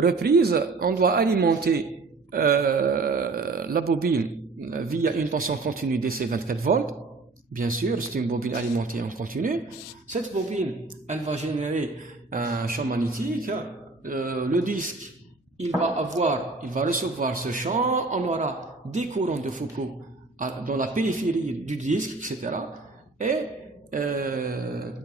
reprise, on doit alimenter la bobine via une tension continue DC 24 volts. Bien sûr, c'est une bobine alimentée en continu. Cette bobine, elle va générer un champ magnétique. Le disque, il va recevoir ce champ. On aura des courants de Foucault dans la périphérie du disque, etc. Et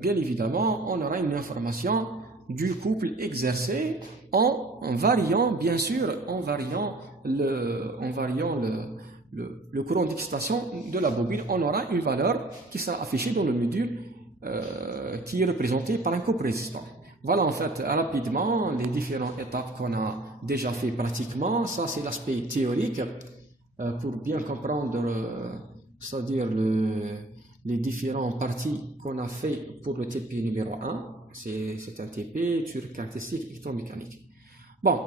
bien évidemment, on aura une information du couple exercé en variant, bien sûr, le courant d'excitation de la bobine. On aura une valeur qui sera affichée dans le module qui est représenté par un couple résistant. Voilà en fait rapidement les différentes étapes qu'on a déjà fait pratiquement. Ça c'est l'aspect théorique pour bien comprendre, c'est-à-dire les différentes parties qu'on a fait pour le TP numéro 1. C'est un TP sur caractéristiques électromécaniques. Bon,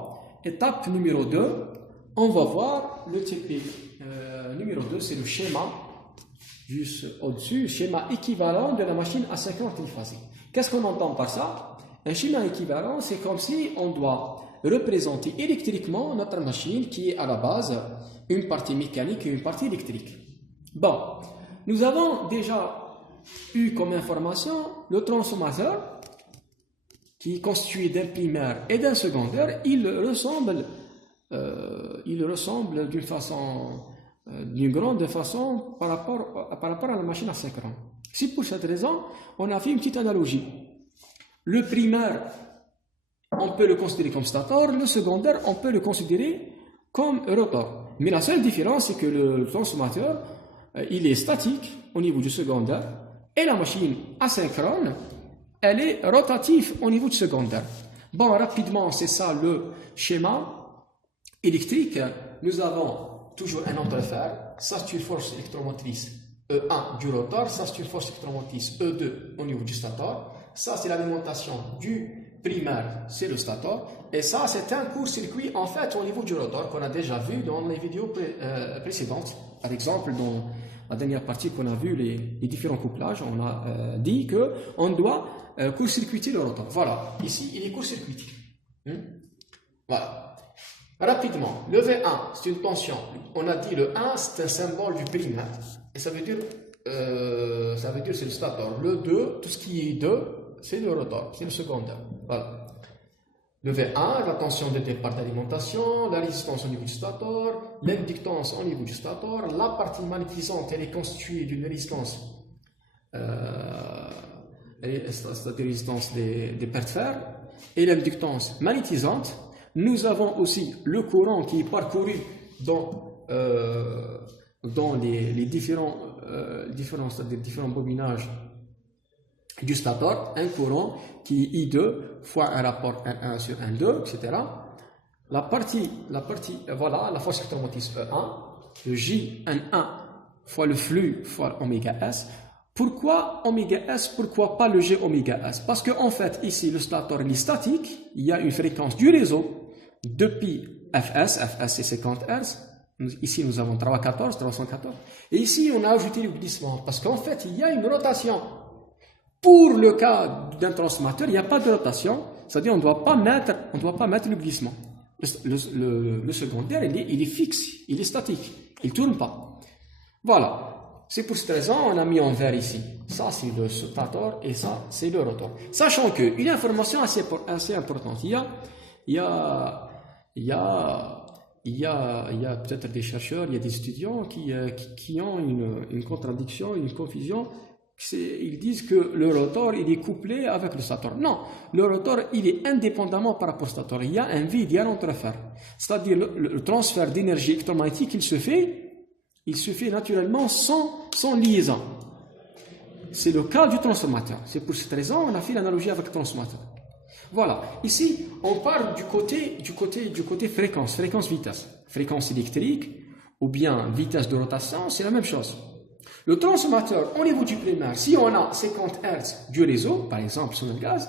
étape numéro 2, on va voir le TP numéro 2, c'est le schéma juste au-dessus, schéma équivalent de la machine asynchrone triphasique. Qu'est-ce qu'on entend par ça? Un schéma équivalent, c'est comme si on doit représenter électriquement notre machine qui est à la base une partie mécanique et une partie électrique. Bon, nous avons déjà eu comme information le transformateur qui est constitué d'un primaire et d'un secondaire. Il ressemble d'une grande façon par rapport à la machine asynchrone. C'est pour cette raison on a fait une petite analogie. Le primaire, on peut le considérer comme stator, le secondaire, on peut le considérer comme rotor. Mais la seule différence, c'est que le transformateur, il est statique au niveau du secondaire et la machine asynchrone, elle est rotative au niveau du secondaire. Bon, rapidement, c'est ça le schéma électrique. Nous avons toujours un entre-fer. Ça, c'est une force électromotrice E1 du rotor. Ça, c'est une force électromotrice E2 au niveau du stator. Ça, c'est l'alimentation du primaire, c'est le stator. Et ça, c'est un court-circuit, en fait, au niveau du rotor qu'on a déjà vu dans les vidéos précédentes. Par exemple, dans la dernière partie qu'on a vu, les différents couplages, on a dit qu'on doit court-circuiter le rotor. Voilà, ici, il est court-circuité. Voilà. Rapidement, le V1, c'est une tension. On a dit le 1, c'est un symbole du primaire. Et ça veut dire c'est le stator. Le 2, tout ce qui est 2, c'est le rotor, c'est le secondaire. Voilà. Le V1, la tension de départ d'alimentation, la résistance au niveau du stator, l'inductance au niveau du stator, la partie magnétisante, elle est constituée d'une résistance, c'est-à-dire résistance des paires de fer, et l'inductance magnétisante. Nous avons aussi le courant qui est parcouru dans les différents bobinages du stator, un courant qui est I2 fois un rapport N1 sur N2, etc. La partie, voilà, la force électromotrice E1, le J-N1 fois le flux fois oméga S. Pourquoi oméga S? Pourquoi pas le G oméga S? Parce qu'en fait, ici, le stator est statique, il y a une fréquence du réseau depuis Fs c'est 50 Hz. Ici, nous avons 314, et ici, on a ajouté le glissement, parce qu'en fait, il y a une rotation. Pour le cas d'un transformateur, il n'y a pas de rotation, c'est-à-dire on ne doit pas mettre le glissement. Le secondaire, il est fixe, il est statique, il ne tourne pas. Voilà, c'est pour cette raison on a mis en vert ici. Ça, c'est le stator et ça, c'est le rotor. Sachant qu'une information assez importante, il y a peut-être des chercheurs, il y a des étudiants qui ont une contradiction, une confusion. Ils disent que le rotor il est couplé avec le stator. Non, le rotor il est indépendamment par rapport au stator. Il y a un vide, il y a un entre-fer. C'est-à-dire le transfert d'énergie électromagnétique, il se fait naturellement sans liaison. C'est le cas du transformateur. C'est pour cette raison on a fait l'analogie avec le transformateur. Voilà. Ici, on parle du côté fréquence-vitesse. Fréquence électrique ou bien vitesse de rotation, c'est la même chose. Le transformateur, au niveau du primaire, si on a 50 Hz du réseau, par exemple sur le gaz,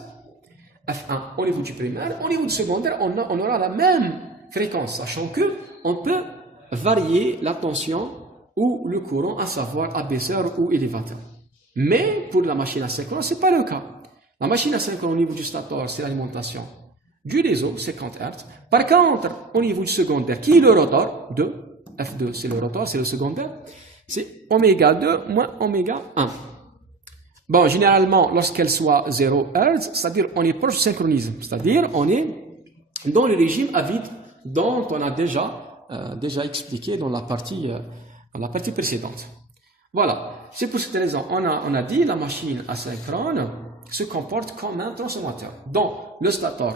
F1 au niveau du primaire, au niveau du secondaire, on aura la même fréquence, sachant qu'on peut varier la tension ou le courant, à savoir abaisseur ou élévateur. Mais pour la machine asynchrone, ce n'est pas le cas. La machine asynchrone au niveau du stator, c'est l'alimentation du réseau 50 Hz. Par contre, au niveau du secondaire, qui est le rotor 2, F2 c'est le rotor, c'est le secondaire, c'est oméga 2 moins oméga 1. Bon, généralement, lorsqu'elle soit 0 Hz, c'est-à-dire on est proche du synchronisme, c'est-à-dire on est dans le régime à vide dont on a déjà expliqué dans la partie précédente. Voilà, c'est pour cette raison, on a dit la machine asynchrone se comporte comme un transformateur. Donc, le stator,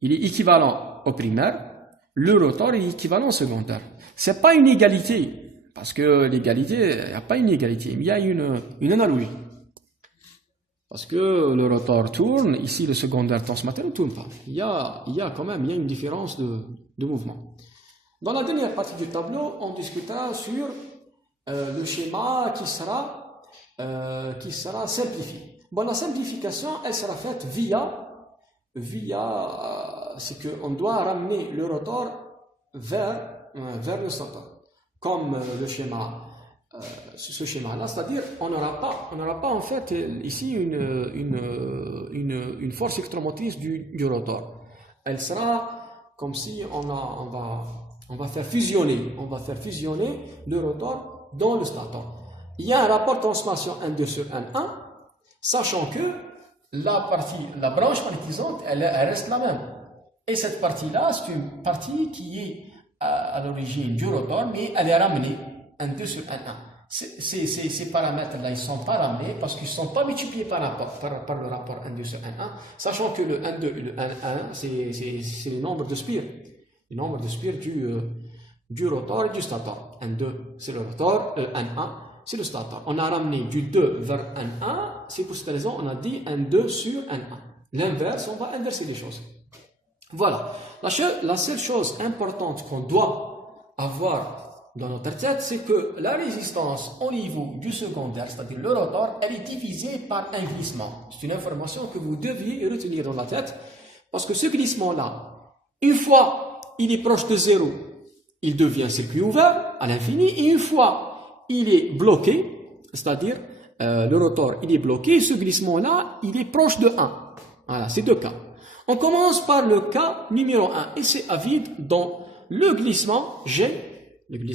il est équivalent au primaire, le rotor est équivalent au secondaire. Ce n'est pas une égalité, parce que l'égalité, il n'y a pas une égalité, il y a une analogie. Parce que le rotor tourne, ici le secondaire transformateur ne tourne pas. Il y a quand même une différence de mouvement. Dans la dernière partie du tableau, on discutera sur le schéma qui sera simplifié. Bon, la simplification, elle sera faite via c'est qu'on doit ramener le rotor vers le stator. Comme le schéma, ce schéma-là, c'est-à-dire on n'aura pas en fait ici une force électromotrice du rotor. Elle sera comme si on va faire fusionner le rotor dans le stator. Il y a un rapport de transformation N2 sur N1, sachant que la branche magnétisante, elle reste la même. Et cette partie-là, c'est une partie qui est à l'origine du rotor, mais elle est ramenée N2 sur N1. Ces paramètres-là, ils ne sont pas ramenés parce qu'ils ne sont pas multipliés par le rapport N2 sur N1, sachant que le N2 et le N1, c'est le nombre de spires. Le nombre de spires du rotor et du stator. N2, c'est le rotor, N1, c'est le stator. On a ramené du 2 vers N1, c'est pour cette raison on a dit N2 sur N1. L'inverse, on va inverser les choses. Voilà. La seule chose importante qu'on doit avoir dans notre tête, c'est que la résistance au niveau du secondaire, c'est-à-dire le rotor, elle est divisée par un glissement. C'est une information que vous deviez retenir dans la tête, parce que ce glissement-là, une fois il est proche de 0, il devient un circuit ouvert à l'infini, et une fois il est bloqué, c'est-à-dire le rotor il est bloqué, ce glissement-là, il est proche de 1. Voilà, c'est deux cas. On commence par le cas numéro 1, et c'est à vide, dont le glissement G, il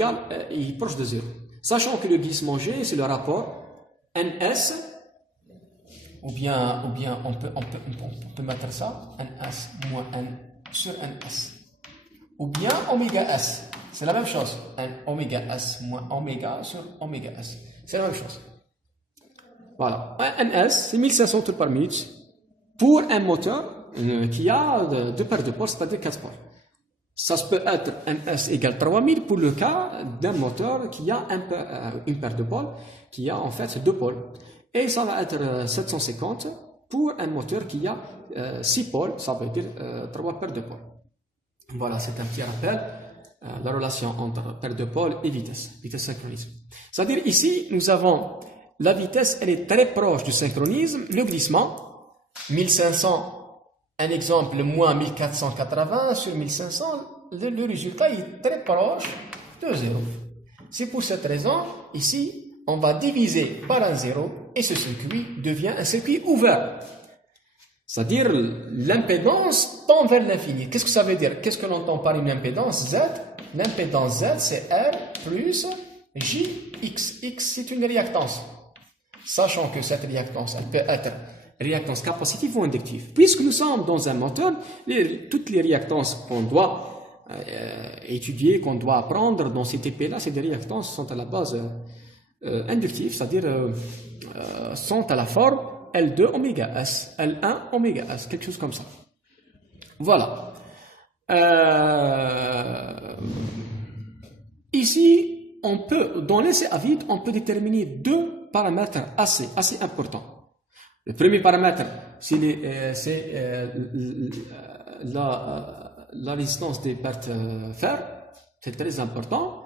est proche de 0. Sachant que le glissement G, c'est le rapport NS, ou bien on peut mettre ça, NS moins N sur NS. Ou bien oméga S, c'est la même chose, oméga S moins oméga sur oméga S. C'est la même chose. Voilà, NS, c'est 1500 tours par minute pour un moteur qui a deux paires de pôles, c'est-à-dire 4 pôles. Ça peut être NS égale 3000 pour le cas d'un moteur qui a une paire de pôles, qui a en fait 2 pôles. Et ça va être 750 pour un moteur qui a 6 pôles, ça veut dire 3 paires de pôles. Voilà, c'est un petit rappel, la relation entre paire de pôles et vitesse synchronisme. C'est-à-dire ici, nous avons la vitesse, elle est très proche du synchronisme, le glissement, 1500, un exemple, moins 1480 sur 1500, le résultat est très proche de 0. C'est pour cette raison, ici, on va diviser par un 0 et ce circuit devient un circuit ouvert. C'est-à-dire, l'impédance tend vers l'infini. Qu'est-ce que ça veut dire? Qu'est-ce que l'on entend par une impédance Z? L'impédance Z, c'est R plus JX. X, c'est une réactance. Sachant que cette réactance, elle peut être réactance capacitive ou inductive. Puisque nous sommes dans un moteur, toutes les réactances qu'on doit étudier, qu'on doit apprendre dans ces TP-là, ces réactances sont à la base inductives, c'est-à-dire sont à la forme L2 oméga S, L1 oméga S, quelque chose comme ça. Voilà. Ici, on peut, dans l'essai à vide, on peut déterminer deux paramètres assez importants. Le premier paramètre, c'est la résistance des pertes fer, c'est très important.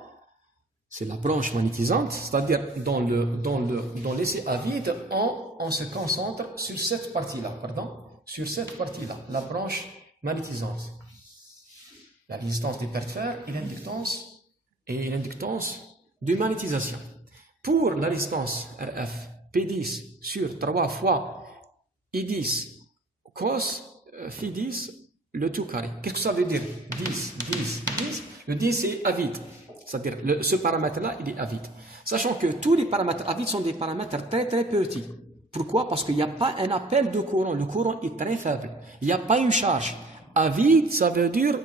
C'est la branche magnétisante, c'est-à-dire dans l'essai à vide, on se concentre sur cette partie-là, la branche magnétisante. La résistance des pertes fer et l'inductance de magnétisation. Pour la résistance RF, P10 sur 3 fois I10 cos phi 10, le tout carré. Qu'est-ce que ça veut dire? 10, 10, 10. Le 10, c'est à vide. C'est-à-dire, ce paramètre-là, il est à vide. Sachant que tous les paramètres à vide sont des paramètres très très petits. Pourquoi? Parce qu'il n'y a pas un appel de courant. Le courant est très faible. Il n'y a pas une charge. À vide, ça veut dire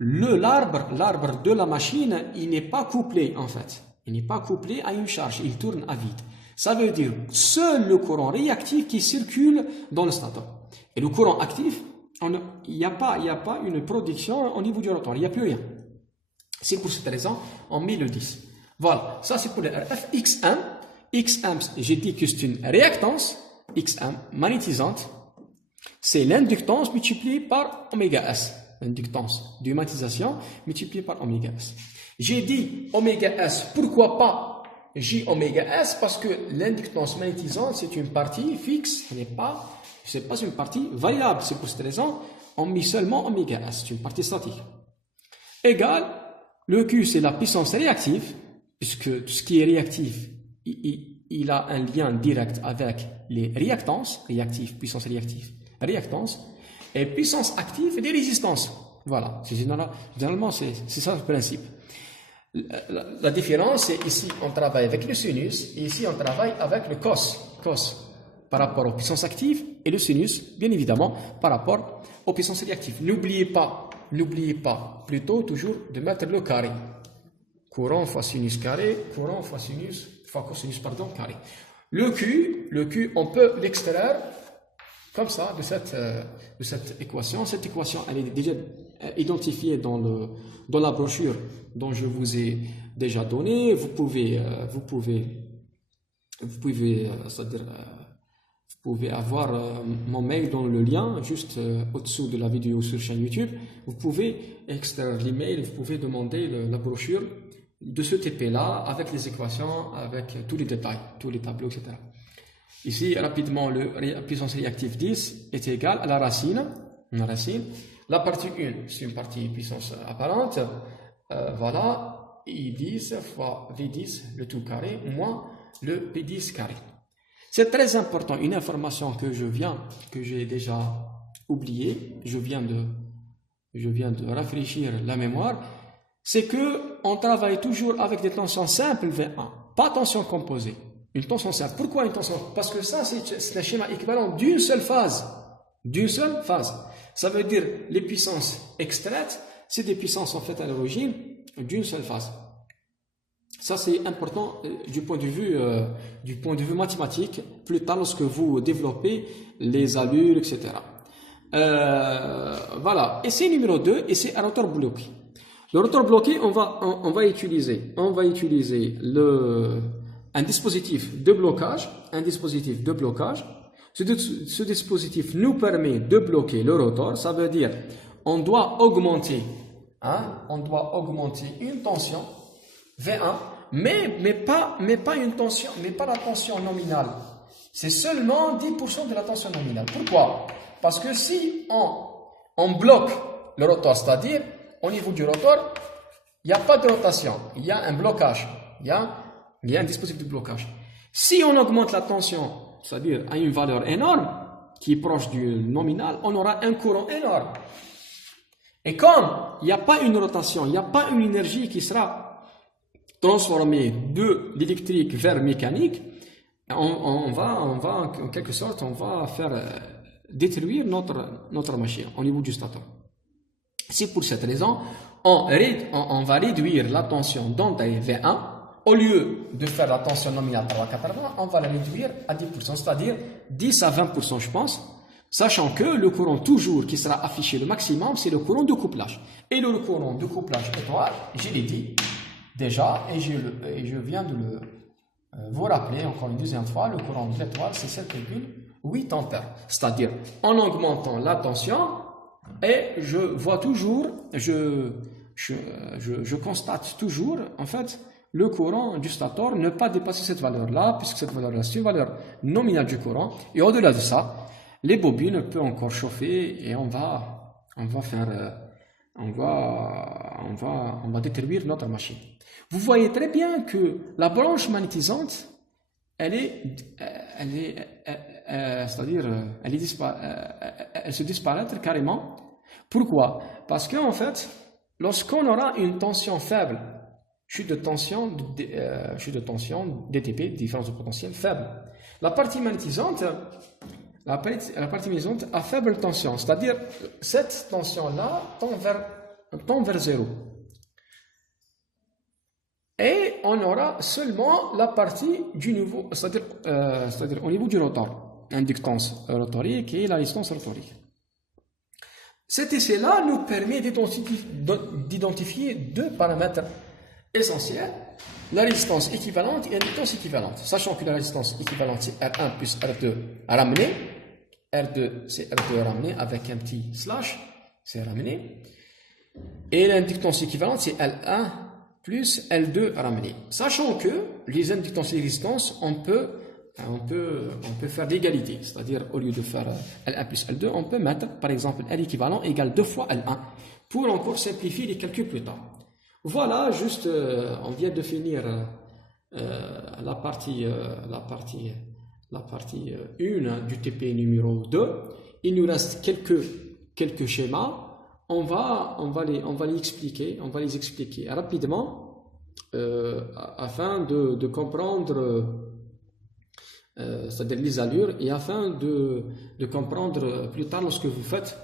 l'arbre de la machine, il n'est pas couplé en fait. Il n'est pas couplé à une charge. Il tourne à vide. Ça veut dire seul le courant réactif qui circule dans le stateur. Et le courant actif, il n'y a pas une production au niveau du rotor. Il n'y a plus rien. C'est pour cette raison, on met le 10. Voilà, ça c'est pour le RF. XM, j'ai dit que c'est une réactance, XM, magnétisante. C'est l'inductance multipliée par oméga S. L'inductance de magnétisation multipliée par oméga S. J'ai dit oméga S, pourquoi pas J oméga S? Parce que l'inductance magnétisante, c'est une partie fixe, c'est pas une partie variable. C'est pour cette raison, on met seulement oméga S, c'est une partie statique. Égal, le Q, c'est la puissance réactive, puisque tout ce qui est réactif, il a un lien direct avec les réactances, puissance réactive, réactance, et puissance active et des résistances. Voilà, généralement, c'est ça le principe. La différence, c'est ici, on travaille avec le sinus, et ici, on travaille avec le cos par rapport aux puissances actives, et le sinus, bien évidemment, par rapport aux puissances réactives. N'oubliez pas, plutôt toujours de mettre le carré. Courant fois sinus carré, courant fois cosinus, carré. Le Q, on peut l'extraire comme ça de cette équation. Cette équation, elle est déjà identifiée dans la brochure dont je vous ai déjà donné. Vous pouvez avoir mon mail dans le lien juste au-dessous de la vidéo sur chaîne YouTube. Vous pouvez extraire l'email, vous pouvez demander la brochure de ce TP-là avec les équations, avec tous les détails, tous les tableaux, etc. Ici, rapidement, la puissance réactive 10 est égale à la racine. La partie 1, c'est une partie puissance apparente. Voilà, I10 fois V10, le tout carré, moins le P10 carré. C'est très important, une information que j'ai déjà oubliée, je viens de rafraîchir la mémoire, c'est que on travaille toujours avec des tensions simples V1, pas tension composée. Une tension simple. Pourquoi une tension? Parce que ça, c'est un schéma équivalent d'une seule phase. Ça veut dire les puissances extraites, c'est des puissances en fait à l'origine d'une seule phase. Ça, c'est important du point de vue mathématique, plus tard lorsque vous développez les allures, etc. Voilà. Essai numéro 2, essai à rotor bloqué. Le rotor bloqué, on va utiliser un dispositif de blocage. Ce dispositif nous permet de bloquer le rotor. Ça veut dire on doit augmenter une tension V1, mais pas la tension nominale. C'est seulement 10% de la tension nominale. Pourquoi? Parce que si on bloque le rotor, c'est-à-dire au niveau du rotor, il n'y a pas de rotation, il y a un blocage, il y a un dispositif de blocage. Si on augmente la tension, c'est-à-dire à une valeur énorme, qui est proche du nominal, on aura un courant énorme. Et comme il n'y a pas une rotation, il n'y a pas une énergie qui sera transformée de l'électrique vers mécanique, on va en quelque sorte, on va faire détruire notre machine au niveau du stateur. C'est pour cette raison, on va réduire la tension d'onde V1. Au lieu de faire la tension nominale par la 80, on va la réduire à 10%, c'est-à-dire 10 à 20%, je pense, sachant que le courant toujours qui sera affiché le maximum, c'est le courant de couplage. Et le courant de couplage étoile, je l'ai dit déjà, et je viens de vous rappeler encore une deuxième fois, le courant de l'étoile, c'est 7,8 ampères. C'est-à-dire, en augmentant la tension, et je vois toujours, je constate toujours, en fait, le courant du stateur ne pas dépasser cette valeur-là, puisque cette valeur-là, c'est une valeur nominale du courant. Et au-delà de ça, les bobines peuvent encore chauffer et on va détruire notre machine. Vous voyez très bien que la branche magnétisante, elle c'est-à-dire, elle se disparaître carrément. Pourquoi? Parce qu'en fait, lorsqu'on aura une tension faible, chute de tension DTP, différence de potentiel faible, la partie magnétisante, la partie magnétisante a faible tension, c'est-à-dire cette tension-là tend vers 0. Et on aura seulement la partie du niveau, c'est-à-dire au niveau du rotor, inductance rotorique et la résistance rotorique. Cet essai-là nous permet d'identifier deux paramètres essentiels, la résistance équivalente et l'inductance équivalente. Sachant que la résistance équivalente c'est R1 plus R2 ramené, R2 c'est R2 ramené avec un petit slash, c'est ramené, et l'inductance équivalente c'est L1 plus L2 ramené. Sachant que les inductances et les résistances, on peut faire l'égalité, c'est-à-dire au lieu de faire L1 plus L2, on peut mettre par exemple L équivalent égale 2 fois L1 pour encore simplifier les calculs plus tard. Voilà, juste, on vient de finir la partie 1 du TP numéro 2. Il nous reste quelques schémas. On va les expliquer rapidement afin de comprendre c'est-à-dire les allures, et afin de comprendre plus tard lorsque vous faites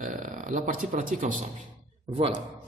la partie pratique ensemble. Voilà.